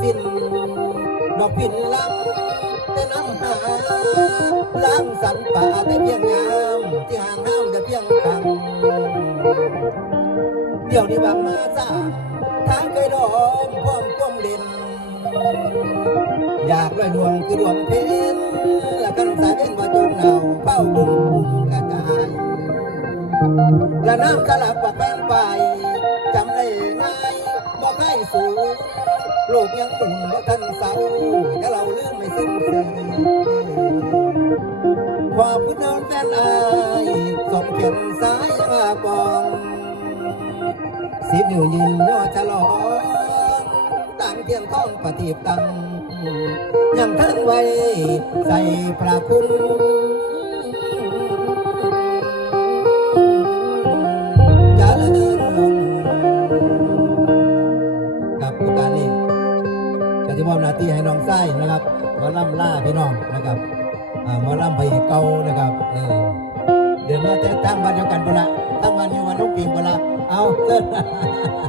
สิ้นดอกพินลำแต่น้ำหาล้างสันป่าแต่เพียงงามที่ห่างห้ามแต่เพียงคำเดี๋ยวนี้บางมาจ้าทางเคยดอมพร้อมก้มเล่นอยากได้ดวงคือดวงเพชรและกันสายเด่นมาจงเหนาเป้าบุ้งบุ้งกระจายและน้ำกะลับปากแป้งไปจำได้ง่ายบอกให้สูง ลูกยังตึงบ่ทันเศร้าถ้าเราลืมไม่สิ้นเสียความพุทธนอนแฟนอายสมเข็นสายยังอาปองสิบนิ้วยินย่อฉลองต่างเทียงท้องปฏิบตังยังทั้งไว้ใส่พระคุณ กับโอกาสนี้ก็จะมอบหน้าที่ให้น้องไส้นะครับหมาล่ำล่าพี่น้องนะครับหมาล่ำไปเก่านะครับเออเดินมาแต่ตั้งบ้านเดียวกันบุละตั้งบ้านอยู่วันลูกปีบุละเอาเกิน